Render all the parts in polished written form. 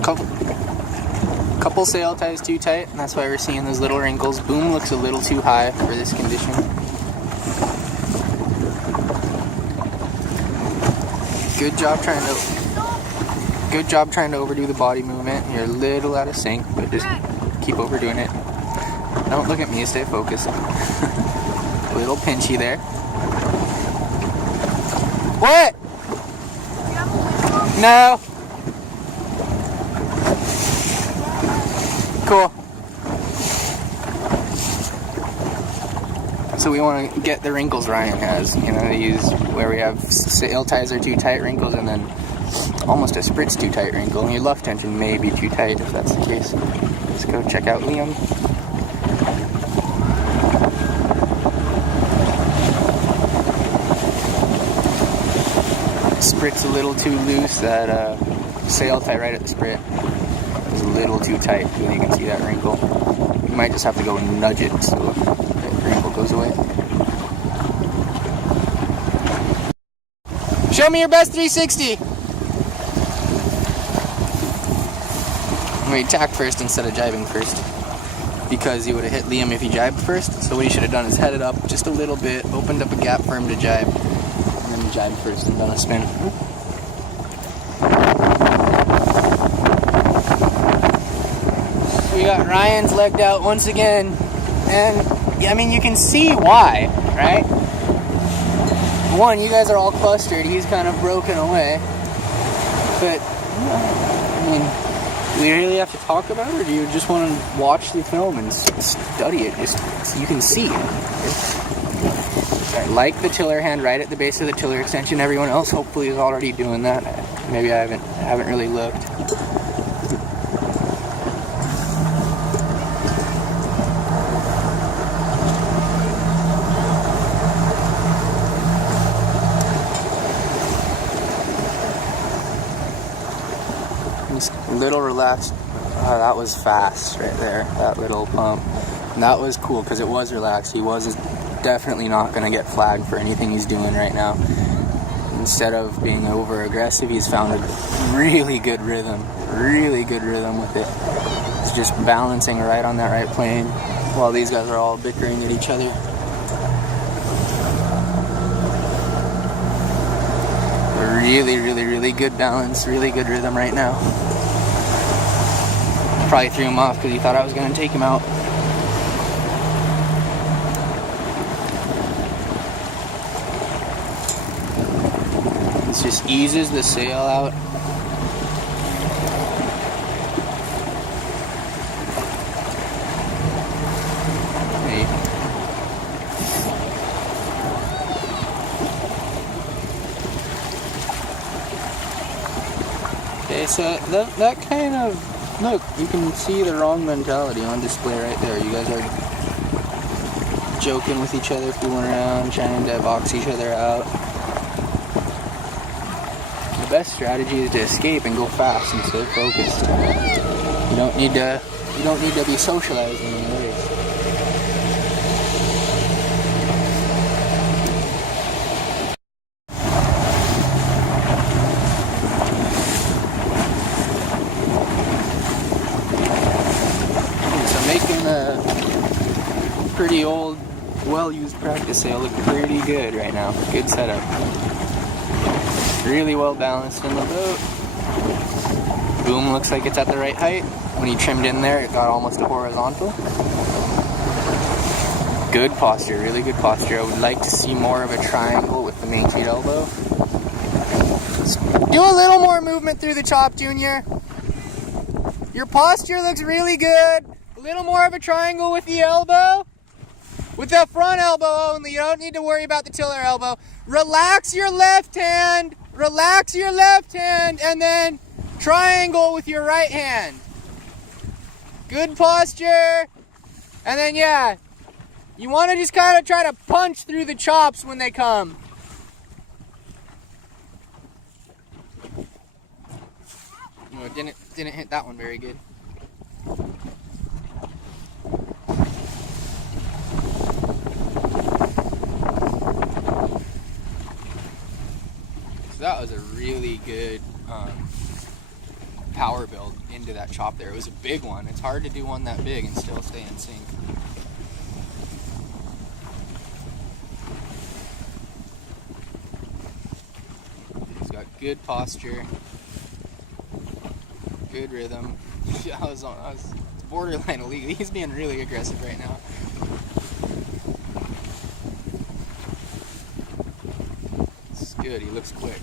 a couple sail ties too tight, and that's why we're seeing those little wrinkles. Boom looks a little too high for this condition. Good job trying to overdo the body movement. You're a little out of sync, but just keep overdoing it. Don't look at me, stay focused. A little pinchy there. What? No. Cool. So we want to get the wrinkles Ryan has. You know, use where we have sail ties are too tight wrinkles, and then almost a spritz too tight wrinkle. And your luff tension may be too tight if that's the case. Let's go check out Liam. Sprit's a little too loose. That sail tie right at the sprit is a little too tight. So you can see that wrinkle. You might just have to go and nudge it so that wrinkle goes away. Show me your best 360. We tack first instead of jibing first, because he would have hit Liam if he jibed first. So what he should have done is headed up just a little bit, opened up a gap for him to jibe, and then jibed first and done a spin. So we got Ryan's legged out once again, and I mean you can see why, right? One, you guys are all clustered, he's kind of broken away, but I mean, do we really have to talk about it, or do you just want to watch the film and study it just so you can see? Right, like the tiller hand right at the base of the tiller extension. Everyone else hopefully is already doing that. Maybe I haven't really looked. Little relaxed. Oh, that was fast right there, that little pump. And that was cool because it was relaxed. He was definitely not going to get flagged for anything he's doing right now. Instead of being over aggressive, he's found a really good rhythm with it. It's just balancing right on that right plane while these guys are all bickering at each other. Really good balance, really good rhythm right now. Probably threw him off because he thought I was going to take him out. This just eases the sail out. Okay, so that kind of, look, you can see the wrong mentality on display right there. You guys are joking with each other, fooling around, trying to box each other out. The best strategy is to escape and go fast and stay focused. You don't need to be socializing in the race. Pretty old, well-used practice sail look pretty good right now. Good setup. Really well balanced in the boat. Boom looks like it's at the right height. When he trimmed in there, it got almost a horizontal. Good posture, really good posture. I would like to see more of a triangle with the main feet elbow. Do a little more movement through the chop, Junior. Your posture looks really good. A little more of a triangle with the elbow. With the front elbow only, you don't need to worry about the tiller elbow. Relax your left hand, and then triangle with your right hand. Good posture. And then, yeah, you want to just kind of try to punch through the chops when they come. No, it didn't hit that one very good. That was a really good power build into that chop there. It was a big one. It's hard to do one that big and still stay in sync. He's got good posture, good rhythm. I was borderline illegal. He's being really aggressive right now. It's good. He looks quick.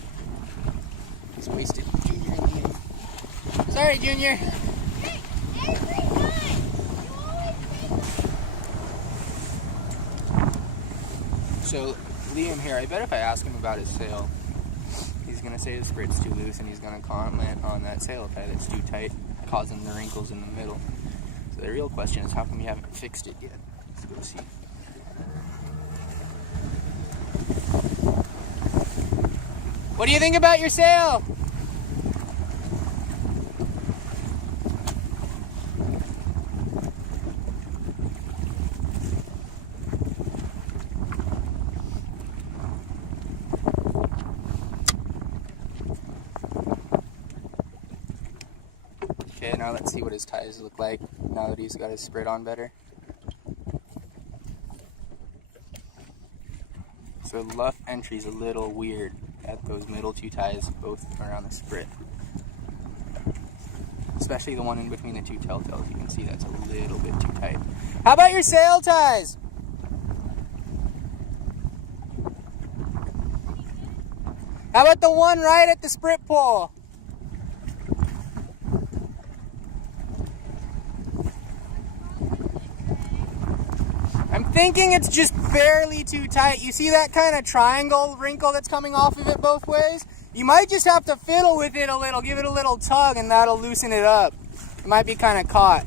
He's wasted Junior in the end. Sorry, Junior. Hey, every time! You always say So, Liam here, I bet if I ask him about his sail, he's going to say his sprit's too loose and he's going to comment on that sail tie that's too tight, causing the wrinkles in the middle. So the real question is, how come you haven't fixed it yet? Let's go see. What do you think about your sail? Okay, now let's see what his ties look like now that he's got his sprit on better. So luff entry's a little weird at those middle two ties, both around the sprit. Especially the one in between the two telltales. You can see that's a little bit too tight. How about your sail ties? How about the one right at the sprit pole? I'm thinking it's just barely too tight. You see that kind of triangle wrinkle that's coming off of it both ways? You might just have to fiddle with it a little, give it a little tug, and that'll loosen it up. It might be kind of caught.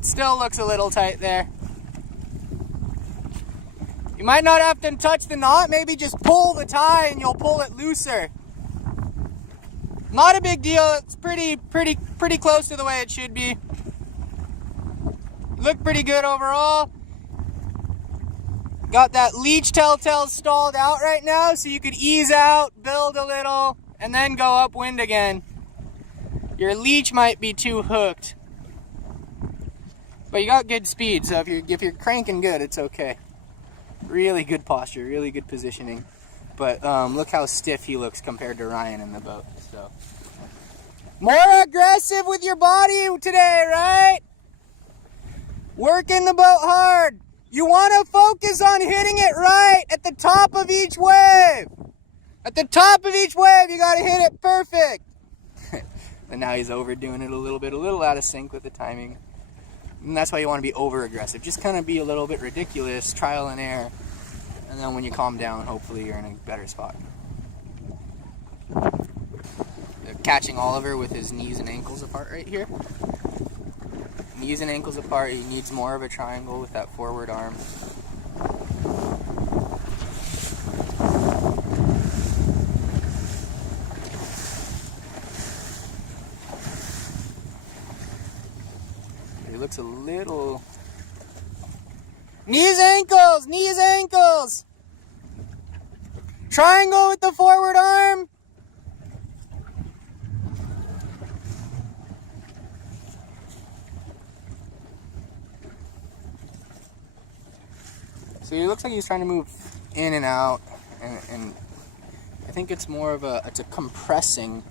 Still looks a little tight there. You might not have to touch the knot, maybe just pull the tie and you'll pull it looser. Not a big deal, it's pretty close to the way it should be. Look pretty good overall. Got that leech telltale stalled out right now, so you could ease out, build a little, and then go upwind again. Your leech might be too hooked. But you got good speed, so if you're cranking good, it's okay. Really good posture, really good positioning. But look how stiff he looks compared to Ryan in the boat. So more aggressive with your body today, right? Working the boat hard. You want to focus on hitting it right at the top of each wave. At the top of each wave, you got to hit it perfect. And now he's overdoing it a little out of sync with the timing. And that's why you want to be over aggressive. Just kind of be a little bit ridiculous, trial and error. And then when you calm down, hopefully you're in a better spot. Catching Oliver with his knees and ankles apart right here. Knees and ankles apart, he needs more of a triangle with that forward arm. He looks a little... Knees, ankles! Knees, ankles! Triangle with the forward arm! So he looks like he's trying to move in and out, and I think it's more of it's a compressing,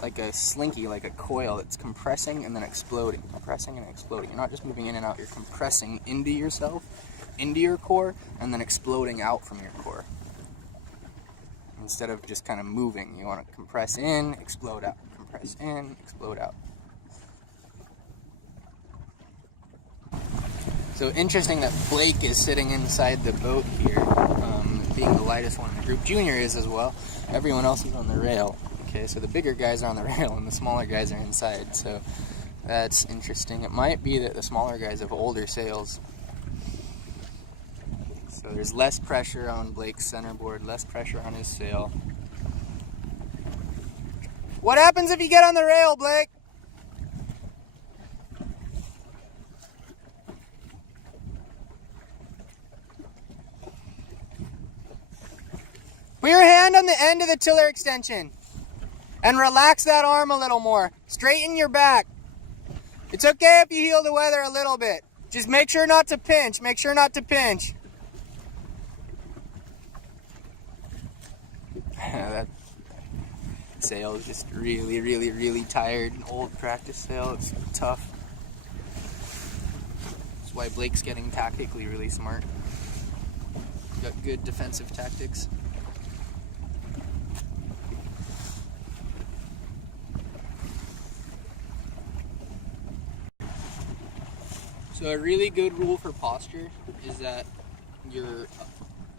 like a slinky, like a coil. It's compressing and then exploding, compressing and exploding. You're not just moving in and out, you're compressing into yourself, into your core, and then exploding out from your core. Instead of just kind of moving, you want to compress in, explode out, compress in, explode out. So interesting that Blake is sitting inside the boat here, being the lightest one in the group. Junior is as well. Everyone else is on the rail. Okay, so the bigger guys are on the rail and the smaller guys are inside. So that's interesting. It might be that the smaller guys have older sails. So there's less pressure on Blake's centerboard, less pressure on his sail. What happens if you get on the rail, Blake? Put your hand on the end of the tiller extension and relax that arm a little more. Straighten your back. It's okay if you heel the weather a little bit. Just make sure not to pinch. Make sure not to pinch. That sail is just really, really, really tired. An old practice sail. It's tough. That's why Blake's getting tactically really smart. Got good defensive tactics. So a really good rule for posture is that your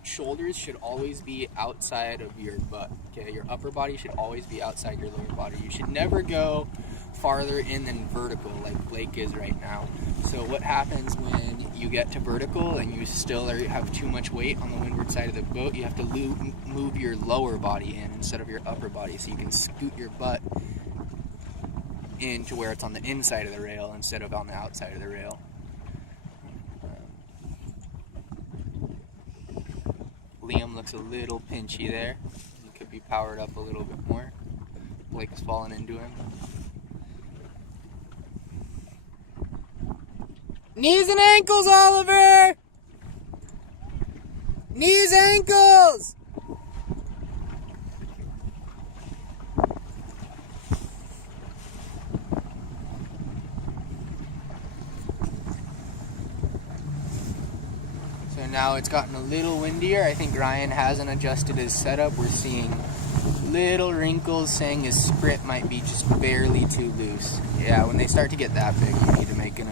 shoulders should always be outside of your butt. Okay, your upper body should always be outside your lower body. You should never go farther in than vertical like Blake is right now. So what happens when you get to vertical and you still have too much weight on the windward side of the boat, you have to move your lower body in instead of your upper body, so you can scoot your butt in to where it's on the inside of the rail instead of on the outside of the rail. Liam looks a little pinchy there. He could be powered up a little bit more. Blake's falling into him. Knees and ankles, Oliver! Knees, ankles! So now it's gotten a little windier. I think Ryan hasn't adjusted his setup. We're seeing little wrinkles saying his sprit might be just barely too loose. Yeah, when they start to get that big, you need to make an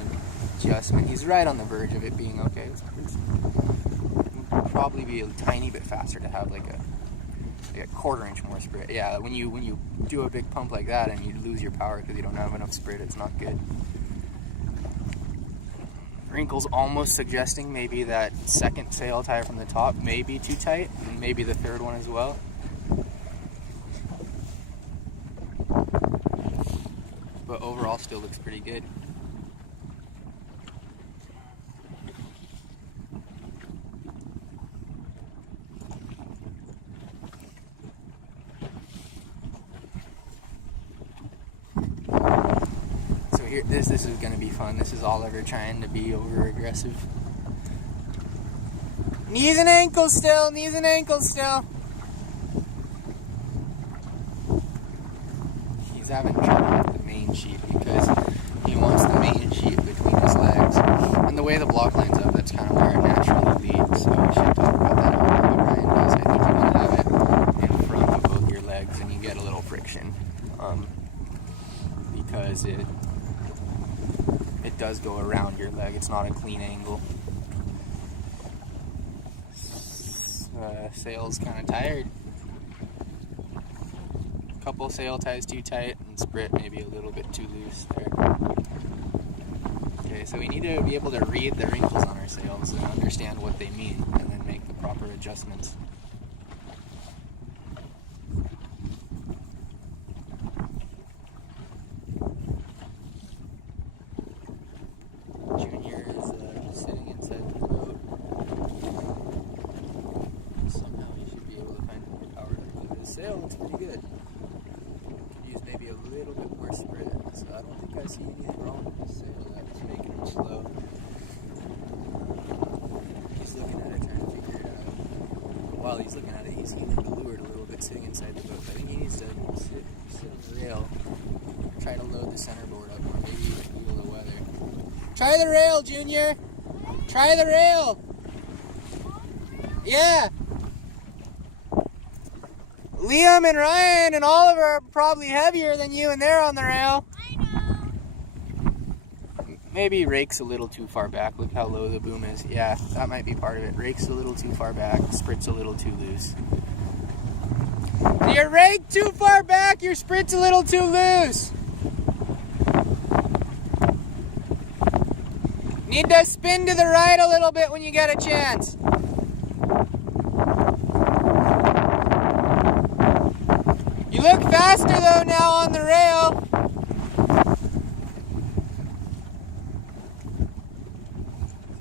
adjustment. He's right on the verge of it being okay. It'd probably be a tiny bit faster to have like a quarter-inch more sprit. Yeah, when you do a big pump like that and you lose your power because you don't have enough sprit, it's not good. Wrinkles almost suggesting maybe that second sail tie from the top may be too tight, and maybe the third one as well. But overall still looks pretty good. This is going to be fun. This is Oliver trying to be over aggressive. Knees and ankles still, knees and ankles still. He's having trouble with the main sheet because he wants the main sheet between his legs. And the way the block lines up, that's kind of where it naturally leads. So I should talk about that on what Ryan does. I think you want to have it in front of both your legs and you get a little friction. Because it does go around your leg. It's not a clean angle. Sail's kind of tired. Couple sail ties too tight and sprit maybe a little bit too loose there. Okay, so we need to be able to read the wrinkles on our sails and understand what they mean and then make the proper adjustments. Sail looks pretty good. Could use maybe a little bit more sprit. So I don't think I see anything wrong with this sail. That's making him slow. He's looking at it, trying to figure it out. While he's looking at it, he's heeling the leeward a little bit, sitting inside the boat. I think he needs to sit on the rail, try to load the centerboard up, or maybe even feel the weather. Try the rail, Junior! Try the rail! Yeah! Liam and Ryan and Oliver are probably heavier than you and they're on the rail. I know. Maybe rake's a little too far back. Look how low the boom is. Yeah, that might be part of it. Rake's a little too far back. Sprit's a little too loose. Your rake too far back. Your sprit's a little too loose. Need to spin to the right a little bit when you get a chance. You look faster though now on the rail.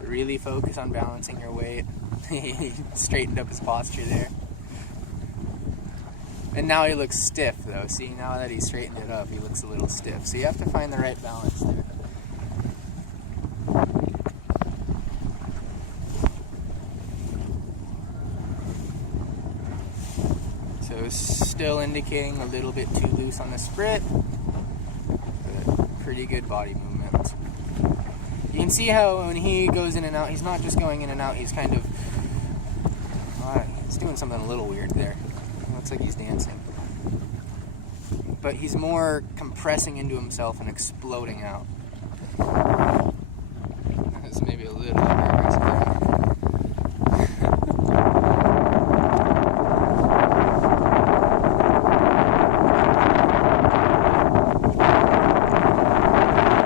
So really focus on balancing your weight. He straightened up his posture there. And now he looks stiff though. See, now that he straightened it up, he looks a little stiff. So you have to find the right balance there. So still indicating a little bit too loose on the sprit, but pretty good body movement. You can see how when he goes in and out, he's not just going in and out, he's kind of, he's doing something a little weird there. It looks like he's dancing. But he's more compressing into himself and exploding out.